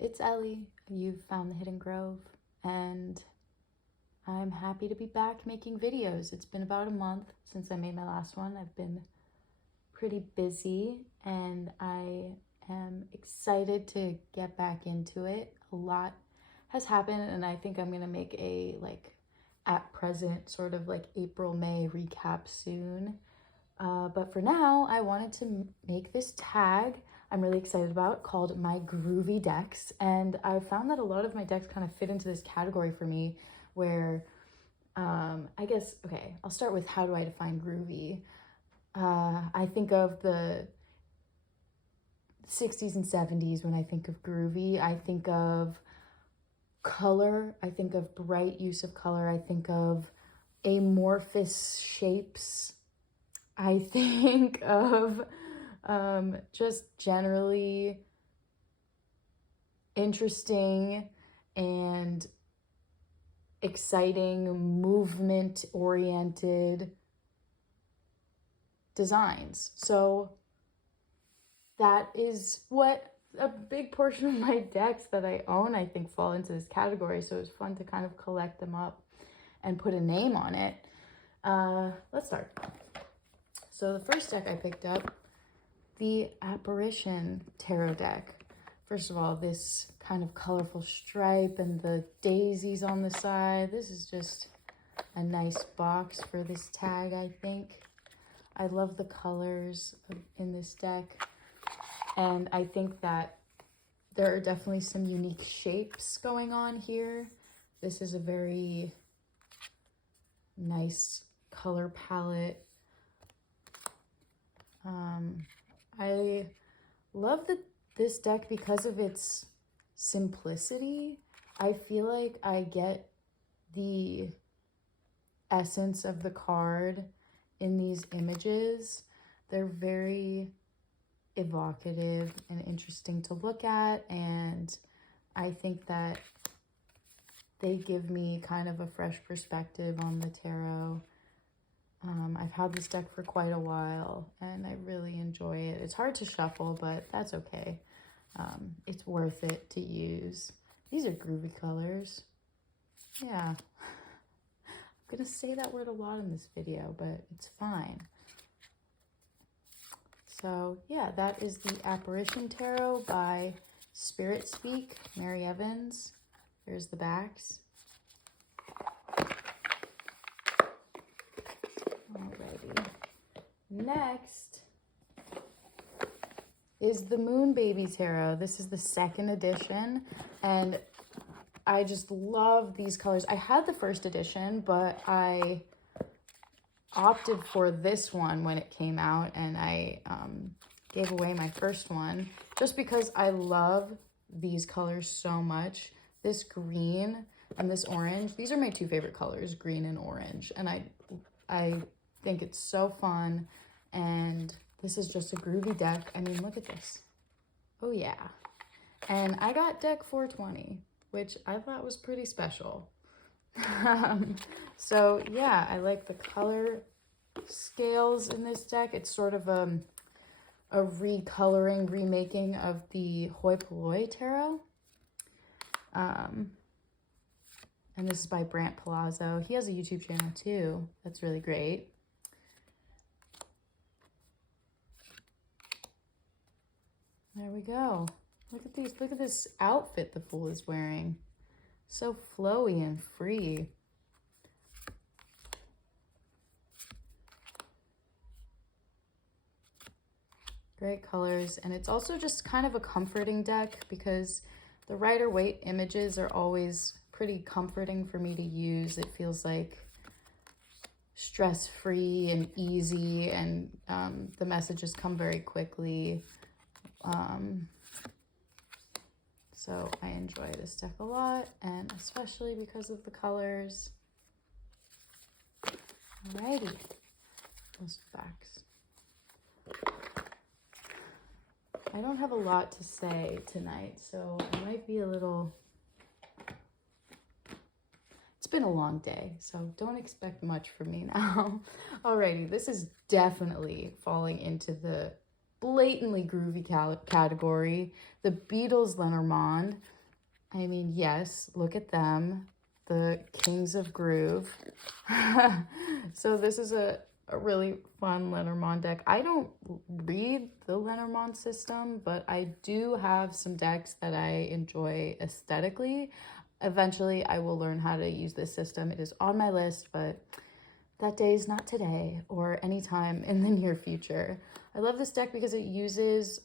It's Ellie. You've found the Hidden Grove, and I'm happy to be back making videos. It's been about a month since I made my last one. I've been pretty busy, and I am excited to get back into it. A lot has happened, and I think I'm gonna make a at present sort of April, May recap soon. But for now, I wanted to make this tag I'm really excited about called My Groovy Decks. And I found that a lot of my decks kind of fit into this category for me where okay, I'll start with how do I define groovy. I think of the 60s and 70s when I think of groovy. I think of color. I think of bright use of color. I think of amorphous shapes. I think of just generally interesting and exciting, movement-oriented designs. So that is what a big portion of my decks that I own, I think, fall into this category. So it was fun to kind of collect them up and put a name on it. Let's start. So the first deck I picked up, the Apparition Tarot deck. First of all, this kind of colorful stripe and the daisies on the side. This is just a nice box for this tag, I think. I love the colors in this deck. And I think that there are definitely some unique shapes going on here. This is a very nice color palette. I love this deck because of its simplicity. I feel like I get the essence of the card in these images. They're very evocative and interesting to look at, and I think that they give me kind of a fresh perspective on the tarot. I've had this deck for quite a while, and I really enjoy it. It's hard to shuffle, but that's okay. It's worth it to use. These are groovy colors. Yeah. I'm gonna say that word a lot in this video, but it's fine. So yeah, that is the Apparition Tarot by Spirit Speak, Mary Evans. There's the backs. Alrighty. Next is the Moon Baby Tarot. This is the second edition, and I just love these colors. I had the first edition, but I opted for this one when it came out, and I gave away my first one just because I love these colors so much. This green and this orange, these are my two favorite colors, green and orange, and I think it's so fun, and this is just a groovy deck. I mean, look at this. Oh yeah. And I got deck 420, which I thought was pretty special. So yeah, I like the color scales in this deck. It's sort of a recoloring, remaking of the Hoi Polloi Tarot. And this is by Brant Palazzo. He has a YouTube channel too. That's really great. There we go. Look at these. Look at this outfit the fool is wearing. So flowy and free. Great colors. And it's also just kind of a comforting deck because the Rider-Waite images are always pretty comforting for me to use. It feels like stress-free and easy, and the messages come very quickly. So I enjoy this deck a lot, and especially because of the colors. Alrighty, those backs. I don't have a lot to say tonight, so I might be a little... It's been a long day, so don't expect much from me now. Alrighty, this is definitely falling into the blatantly groovy category. The Beatles Lenormand. I mean, yes, look at them. The kings of groove. So this is a really fun Lenormand deck. I don't read the Lenormand system, but I do have some decks that I enjoy aesthetically. Eventually, I will learn how to use this system. It is on my list, but that day is not today or anytime in the near future. I love this deck because it uses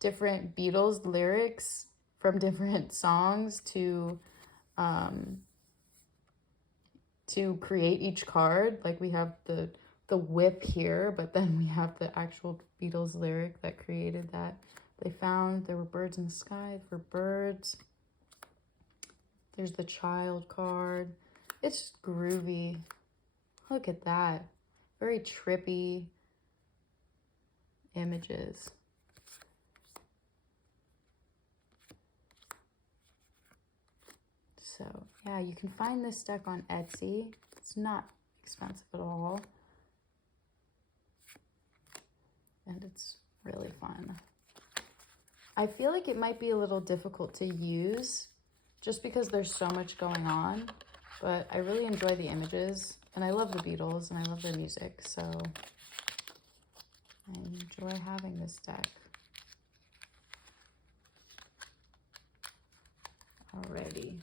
different Beatles lyrics from different songs to create each card. Like we have the whip here, but then we have the actual Beatles lyric that created that. They found there were birds in the sky for birds. There's the child card. It's groovy. Look at that. Very trippy images. So yeah, you can find this deck on Etsy. It's not expensive at all. And it's really fun. I feel like it might be a little difficult to use just because there's so much going on, but I really enjoy the images and I love the Beatles and I love their music, so I enjoy having this deck. Alrighty.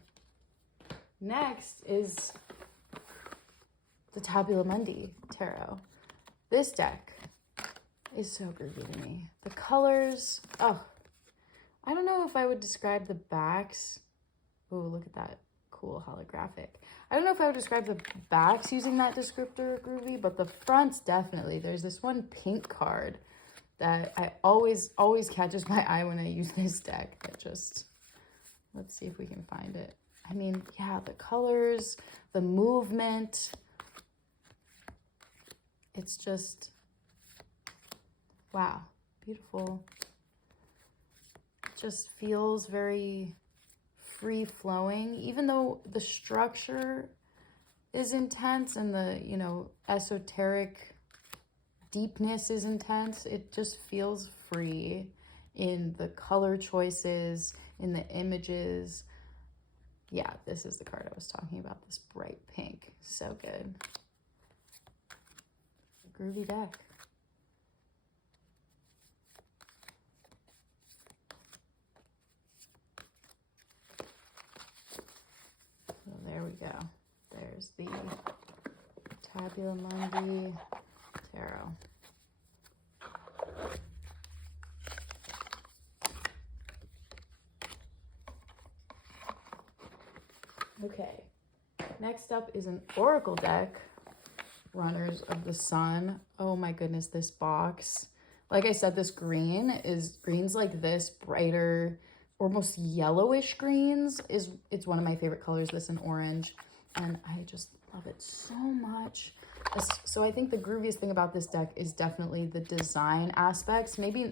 Next is the Tabula Mundi Tarot. This deck is so groovy to me. The colors, oh, I don't know if I would describe the backs. Oh, look at that cool holographic. I don't know if I would describe the backs using that descriptor groovy, but the fronts definitely. There's this one pink card that I always catches my eye when I use this deck. That just, let's see if we can find it. I mean, yeah, the colors, the movement. It's just, wow, beautiful. It just feels very free-flowing, even though the structure is intense and the, you know, esoteric deepness is intense. It just feels free in the color choices, in the images. Yeah, this is the card I was talking about, this bright pink. So good. Groovy deck. So there we go. There's the Tabula Mundi Tarot. Okay, next up is an Oracle deck, Runners of the Sun. Oh my goodness, this box. Like I said, this greens like this, brighter, almost yellowish greens. It's one of my favorite colors, this and orange. And I just love it so much. So I think the grooviest thing about this deck is definitely the design aspects. Maybe,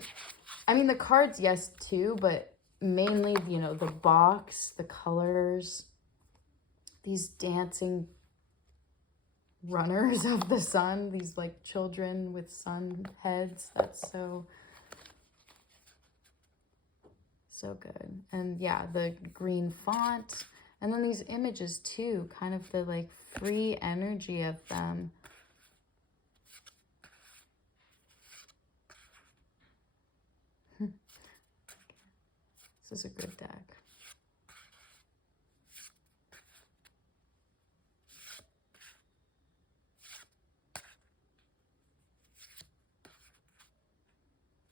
I mean, the cards, yes, too, but mainly, you know, the box, the colors, these dancing runners of the sun, these like children with sun heads. That's so good. And yeah, the green font, and then these images too, kind of the like free energy of them. This is a good deck.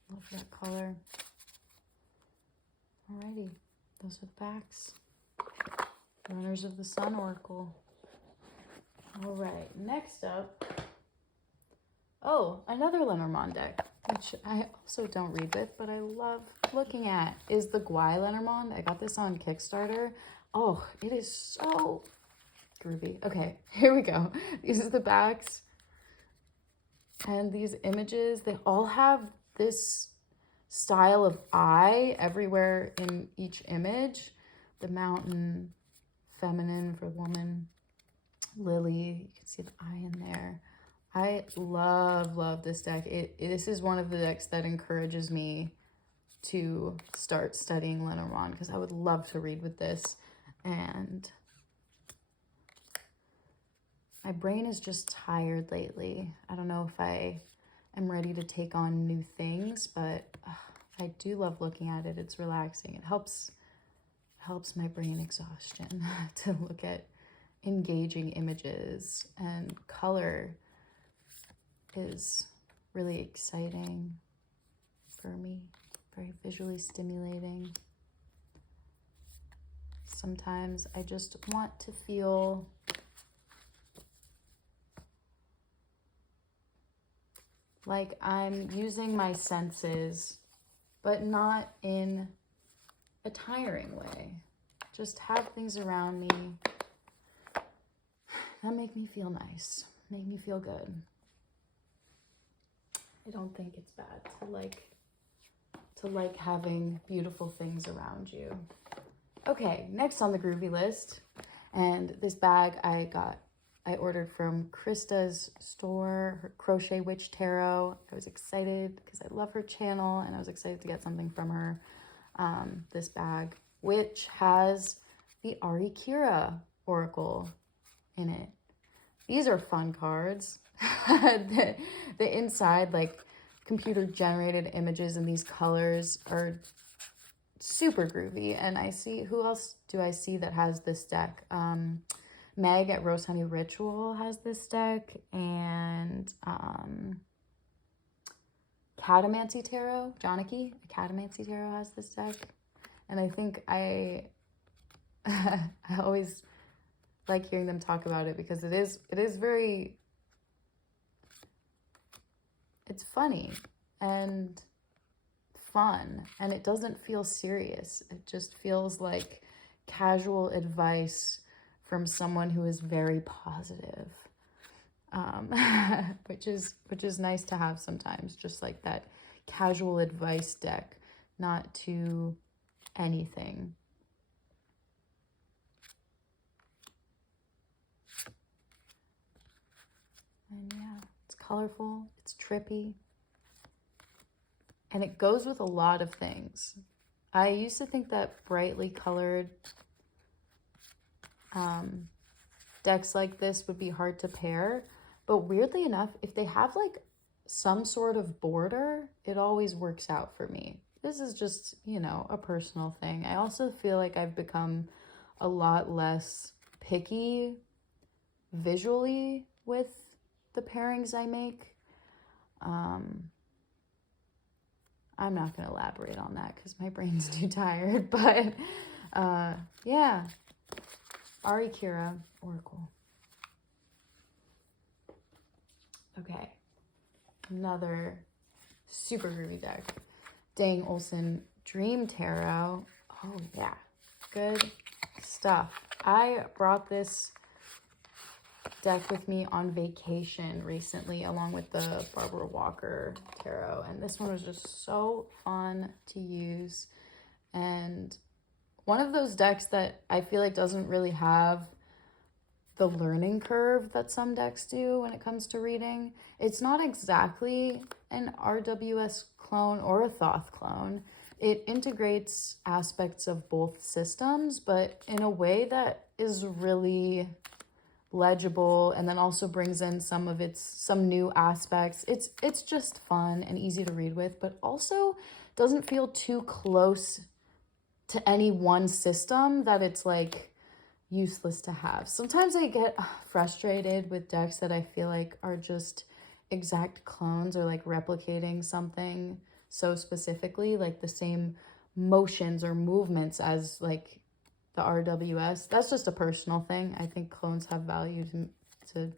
Love that color. Alrighty, those are the backs. Runners of the Sun Oracle. All right, next up, oh, another Lenormand deck, which I also don't read with, but I love looking at, is the Gwai Lenormand. I got this on Kickstarter. Oh, it is so groovy. Okay, here we go. These are the backs. And these images, they all have this style of eye everywhere in each image. The mountain, feminine for woman, lily, you can see the eye in there. I love this deck. This is one of the decks that encourages me to start studying Lenormand because I would love to read with this. And my brain is just tired lately. I don't know if I am ready to take on new things, but I do love looking at it. It's relaxing. It helps my brain exhaustion to look at engaging images, and color is really exciting for me, very visually stimulating. Sometimes I just want to feel like I'm using my senses, but not in a tiring way. Just have things around me that make me feel nice, make me feel good. I don't think it's bad to like having beautiful things around you. Okay, next on the groovy list, and this bag I ordered from Krista's store, her Crochet Witch Tarot. I was excited because I love her channel, and I was excited to get something from her. This bag, which has the Ari Kira Oracle in it. These are fun cards. The inside, like, computer generated images in these colors are super groovy. And I see, who else do I see that has this deck? Meg at Rose Honey Ritual has this deck, and Catamancy Tarot, Johniki, Catamancy Tarot has this deck. And I think I always like hearing them talk about it because it is very, it's funny and fun, and it doesn't feel serious. It just feels like casual advice from someone who is very positive, which is nice to have sometimes, just like that casual advice deck, not to anything. And yeah, it's colorful, it's trippy, and it goes with a lot of things. I used to think that brightly colored decks like this would be hard to pair, but weirdly enough, if they have like some sort of border, it always works out for me. This is just, you know, a personal thing. I also feel like I've become a lot less picky visually with the pairings I make. I'm not going to elaborate on that because my brain's too tired, but yeah, Ari Kira Oracle. Okay, another super groovy deck, Dang Olsen Dream Tarot. Oh yeah, good stuff. I brought this deck with me on vacation recently along with the Barbara Walker Tarot, and this one was just so fun to use, and one of those decks that I feel like doesn't really have the learning curve that some decks do when it comes to reading. It's not exactly an RWS clone or a Thoth clone. It integrates aspects of both systems, but in a way that is really legible, and then also brings in some new aspects. It's just fun and easy to read with, but also doesn't feel too close to any one system that it's like useless to have. Sometimes I get frustrated with decks that I feel like are just exact clones or like replicating something so specifically, like the same motions or movements as like the RWS. That's just a personal thing. I think clones have value to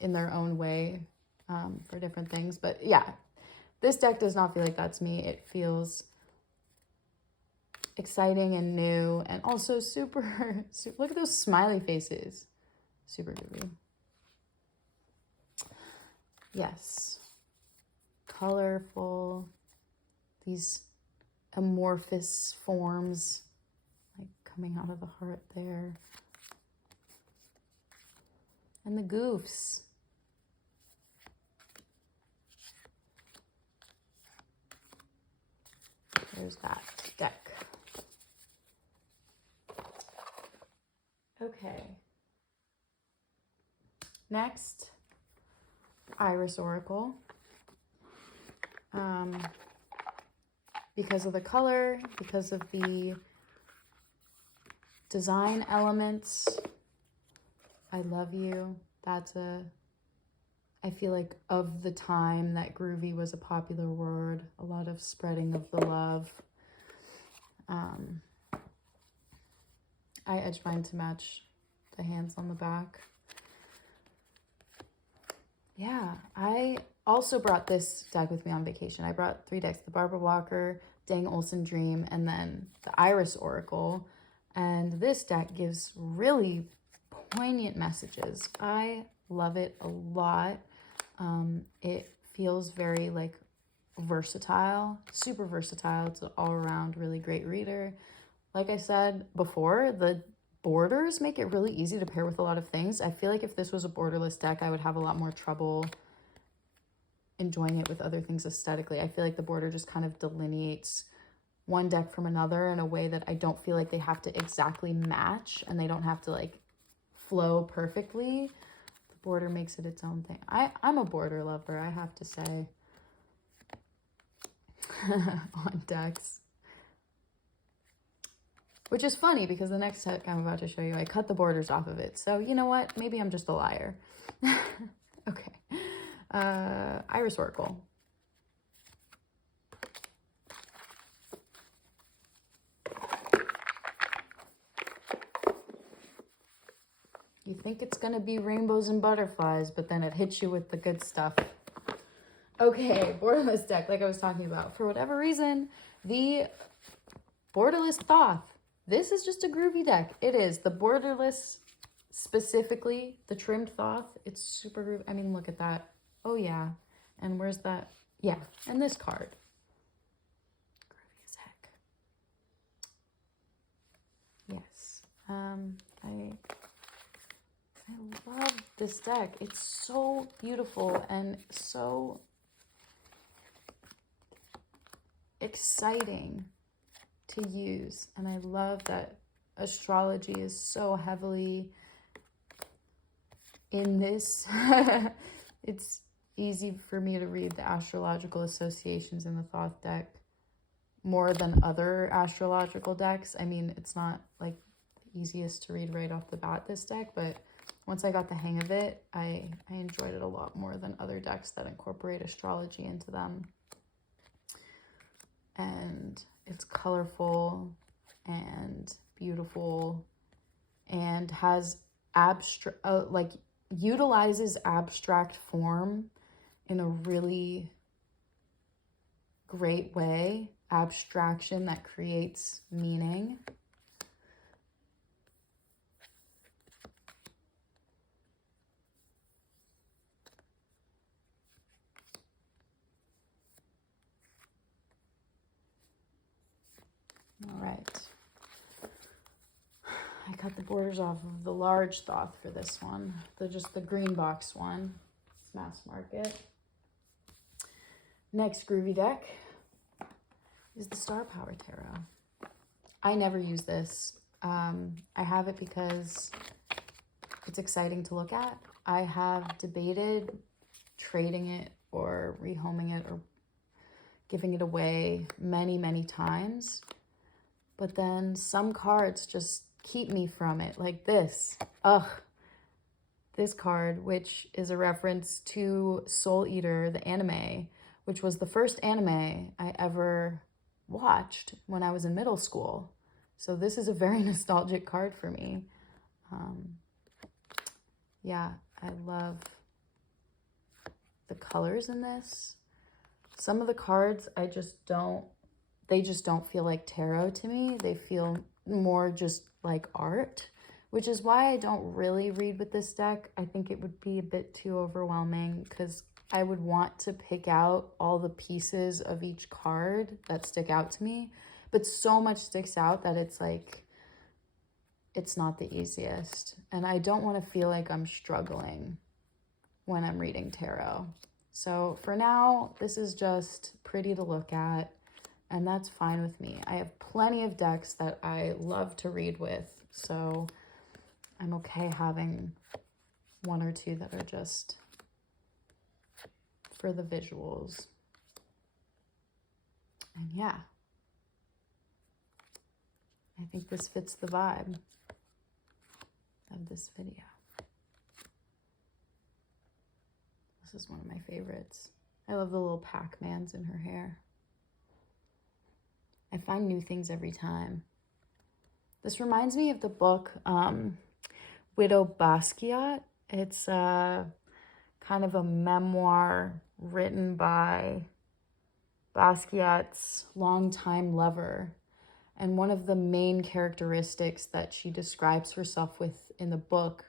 in their own way for different things. But yeah, this deck does not feel like that's me. It feels exciting and new, and also super look at those smiley faces. Super groovy. Yes. Colorful. These amorphous forms like coming out of the heart there. And the goofs. there's that deck. Okay. Next, Iris Oracle. Because of the color, because of the design elements, I love you. I feel like of the time that groovy was a popular word, a lot of spreading of the love. I edged mine to match the hands on the back. Yeah, I also brought this deck with me on vacation. I brought 3 decks, the Barbara Walker, Dang Olsen Dream, and then the Iris Oracle. And this deck gives really poignant messages. I love it a lot. It feels very like versatile, super versatile. It's an all-around really great reader. Like I said before, the borders make it really easy to pair with a lot of things. I feel like if this was a borderless deck, I would have a lot more trouble enjoying it with other things aesthetically. I feel like the border just kind of delineates one deck from another in a way that I don't feel like they have to exactly match and they don't have to like flow perfectly. The border makes it its own thing. I'm a border lover, I have to say. On decks. Which is funny because the next deck I'm about to show you, I cut the borders off of it. So you know what? Maybe I'm just a liar. Okay. Iris Oracle. You think it's going to be rainbows and butterflies, but then it hits you with the good stuff. Okay, borderless deck, like I was talking about. For whatever reason, the borderless Thoth. This is just a groovy deck. It is. The borderless, specifically, the trimmed Thoth, it's super groovy. I mean, look at that. Oh, yeah. And where's that? Yeah, and this card. Groovy as heck. Yes. I love this deck. It's so beautiful and so exciting to use. And I love that astrology is so heavily in this. It's easy for me to read the astrological associations in the Thoth deck more than other astrological decks. I mean, it's not like the easiest to read right off the bat, this deck, but once I got the hang of it, I enjoyed it a lot more than other decks that incorporate astrology into them. And it's colorful and beautiful and has utilizes abstract form in a really great way. Abstraction that creates meaning. All right. I cut the borders off of the large Thoth for this one. Just the green box one. It's mass market. Next groovy deck is the Star Power Tarot. I never use this. I have it because it's exciting to look at. I have debated trading it or rehoming it or giving it away many, many times. But then some cards just keep me from it, like this. This card, which is a reference to Soul Eater, the anime, which was the first anime I ever watched when I was in middle school. So this is a very nostalgic card for me. Yeah, I love the colors in this. Some of the cards they just don't feel like tarot to me. They feel more just like art, which is why I don't really read with this deck. I think it would be a bit too overwhelming because I would want to pick out all the pieces of each card that stick out to me, but so much sticks out that it's like, it's not the easiest. And I don't want to feel like I'm struggling when I'm reading tarot. So for now, this is just pretty to look at. and that's fine with me. I have plenty of decks that I love to read with, so I'm okay having one or two that are just for the visuals. And yeah, I think this fits the vibe of this video. This is one of my favorites. I love the little Pac-Mans in her hair. I find new things every time. This reminds me of the book Widow Basquiat. It's kind of a memoir written by Basquiat's longtime lover. And one of the main characteristics that she describes herself with in the book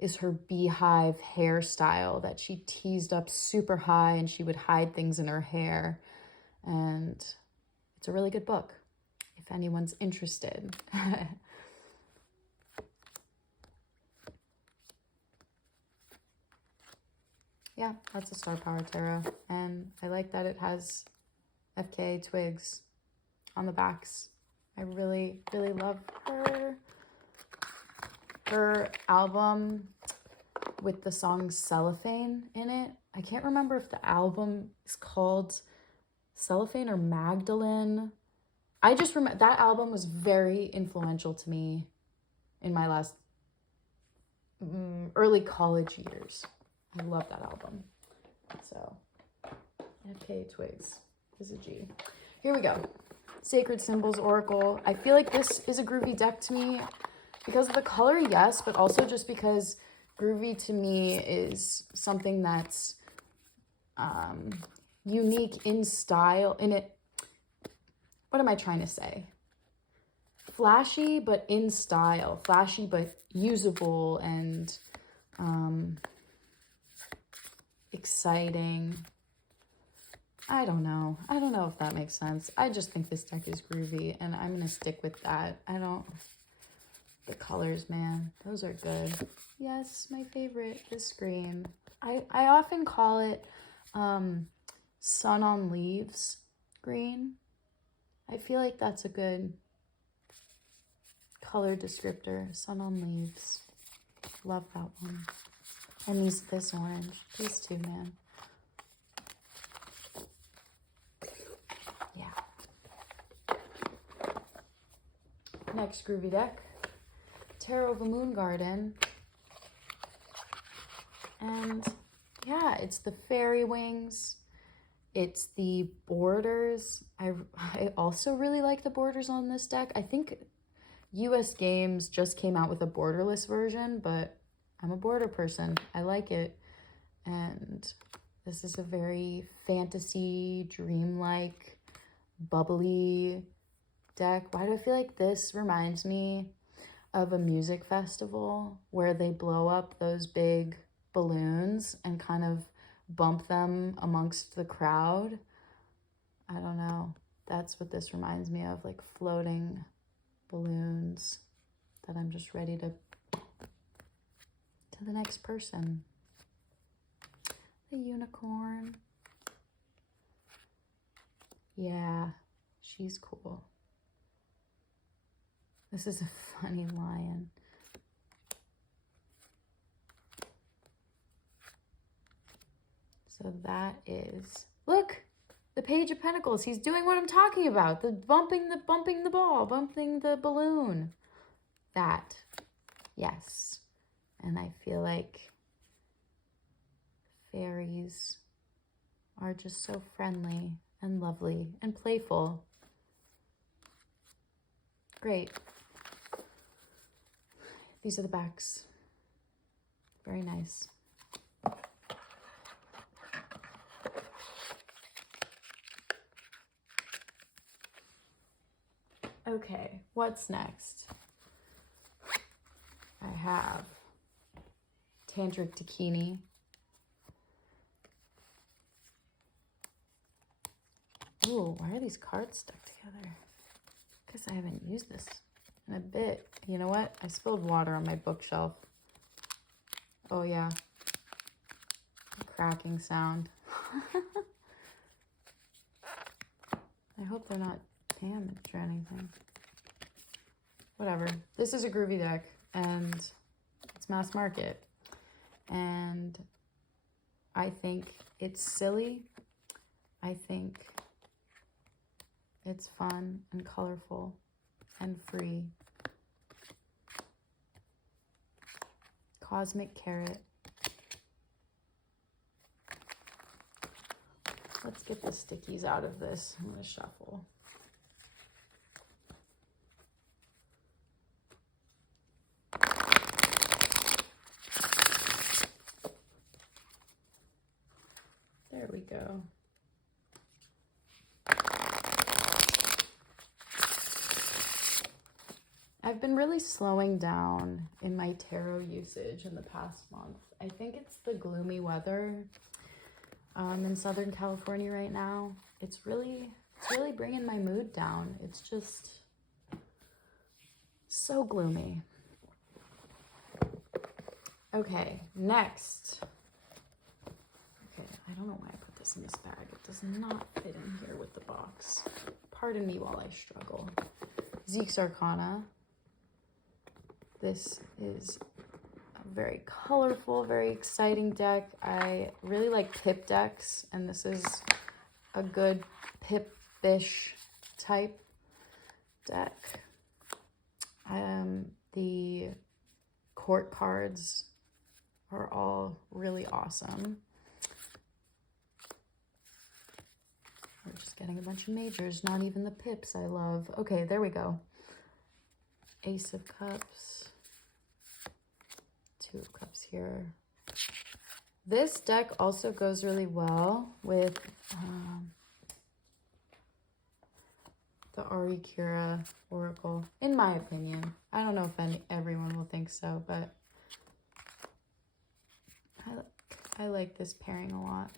is her beehive hairstyle that she teased up super high, and she would hide things in her hair. And it's a really good book if anyone's interested. Yeah, that's a Star Power Tarot. And I like that it has FKA Twigs on the backs. I really, really love her. Her album with the song Cellophane in it. I can't remember if the album is called Cellophane or Magdalene. I just remember that album was very influential to me in my last early college years. I love that album. So, FKA Twigs is a G. Here we go. Sacred Symbols Oracle. I feel like this is a groovy deck to me because of the color, yes, but also just because groovy to me is something that's unique in style. In it, what am I trying to say? Flashy, but in style. Flashy, but usable and exciting. I don't know if that makes sense. I just think this deck is groovy, and I'm gonna stick with that. The colors, man, those are good. Yes, my favorite, this green. I often call it Sun on Leaves green. I feel like that's a good color descriptor. Sun on Leaves. Love that one. And this orange. These two, man. Yeah. Next groovy deck. Tarot of a Moon Garden. And yeah, it's the fairy wings. It's the borders. I also really like the borders on this deck. I think US Games just came out with a borderless version, but I'm a border person. I like it. And this is a very fantasy, dreamlike, bubbly deck. Why do I feel like this reminds me of a music festival where they blow up those big balloons and kind of bump them amongst the crowd? I don't know. That's what this reminds me of, like floating balloons that I'm just ready to the next person. The unicorn. Yeah, she's cool. This is a funny lion. So that is, look, the Page of Pentacles. He's doing what I'm talking about. The bumping the ball, bumping the balloon. That, yes. And I feel like fairies are just so friendly and lovely and playful. Great. These are the backs. Very nice. Okay, what's next? I have Tantric Dakini. Ooh, why are these cards stuck together? Because I haven't used this in a bit. You know what? I spilled water on my bookshelf. Oh yeah. The cracking sound. I I hope they're not damaged or anything. Whatever. This is a groovy deck, and it's mass market. And I think it's silly. I think it's fun and colorful and free. Cosmic Carrot. Let's get the stickies out of this. I'm going to shuffle. There we go. I've been really slowing down in my tarot usage in the past month. I think it's the gloomy weather in Southern California right now. It's really bringing my mood down. It's just so gloomy. Okay, next. Okay, I don't know why I put this in this bag. It does not fit in here with the box. Pardon me while I struggle. Zeke's Arcana. This is a very colorful, very exciting deck. I really like pip decks, and this is a good pip-ish type deck. The court cards are all really awesome. We're just getting a bunch of majors, not even the pips I love. Okay, there we go. Ace of Cups. Two of Cups here. This deck also goes really well with the Ari Kira Oracle, in my opinion. I don't know if everyone will think so, but I like this pairing a lot.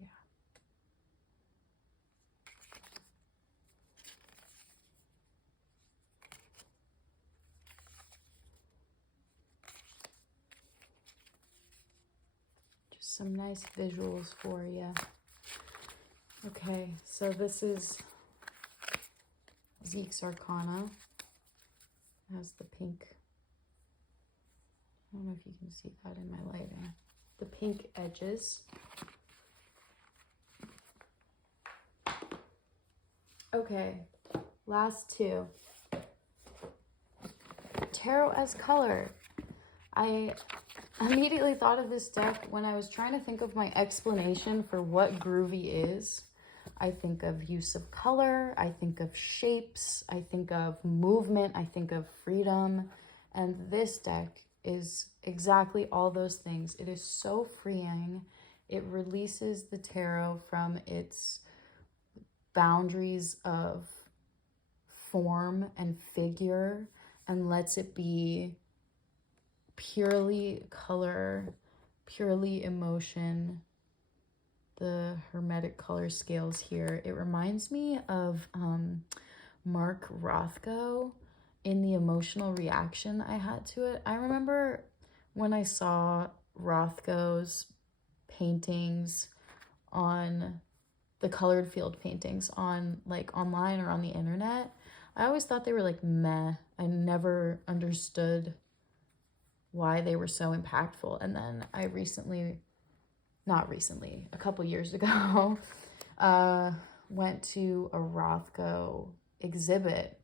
Yeah. Just some nice visuals for you. Okay, so this is Zeke's Arcana. It has the pink. I don't know if you can see that in my lighting. The pink edges. Okay, last two. Tarot as color. I immediately thought of this deck when I was trying to think of my explanation for what groovy is. I think of use of color, I think of shapes, I think of movement, I think of freedom, and this deck is exactly all those things. It is so freeing. It releases the tarot from its boundaries of form and figure and lets it be purely color, purely emotion. The Hermetic color scales here. It reminds me of Mark Rothko in the emotional reaction I had to it. I remember when I saw Rothko's paintings on the colored field paintings on like online or on the internet, I always thought they were like meh. I never understood why they were so impactful. And then I a couple years ago, went to a Rothko exhibit,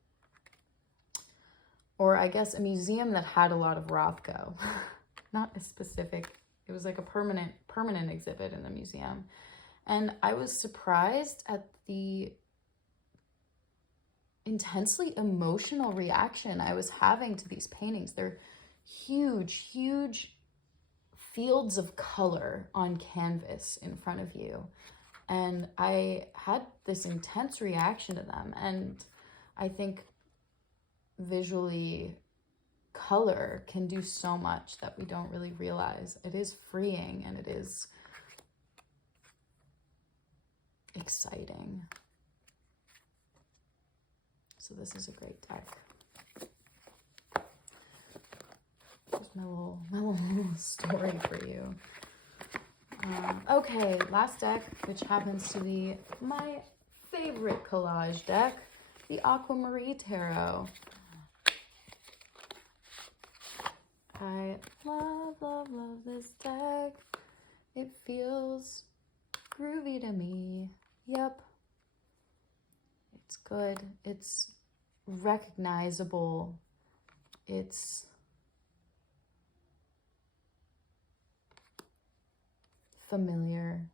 or I guess a museum that had a lot of Rothko. Not a specific, it was like a permanent exhibit in the museum. And I was surprised at the intensely emotional reaction I was having to these paintings. They're huge, huge fields of color on canvas in front of you. And I had this intense reaction to them. And I think visually, color can do so much that we don't really realize. It is freeing and it is exciting. So this is a great deck. Just my little story for you. Okay, last deck, which happens to be my favorite collage deck, the Aquamarine Tarot. I love this deck. It feels groovy to me. Yep. It's good. It's recognizable. It's familiar.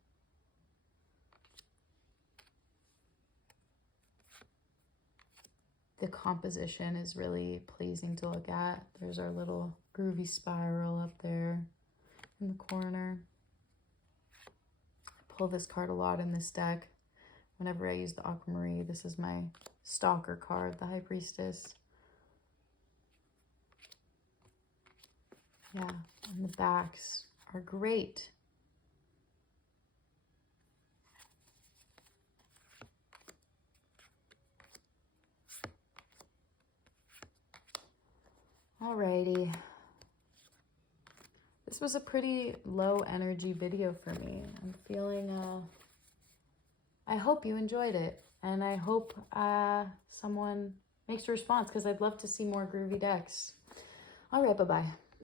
The composition is really pleasing to look at. There's our little groovy spiral up there in the corner. I pull this card a lot in this deck. Whenever I use the Aquamarine, this is my stalker card, the High Priestess. Yeah, and the backs are great. Alrighty. This was a pretty low energy video for me. I'm feeling, I hope you enjoyed it. And I hope someone makes a response because I'd love to see more groovy decks. All right, bye-bye.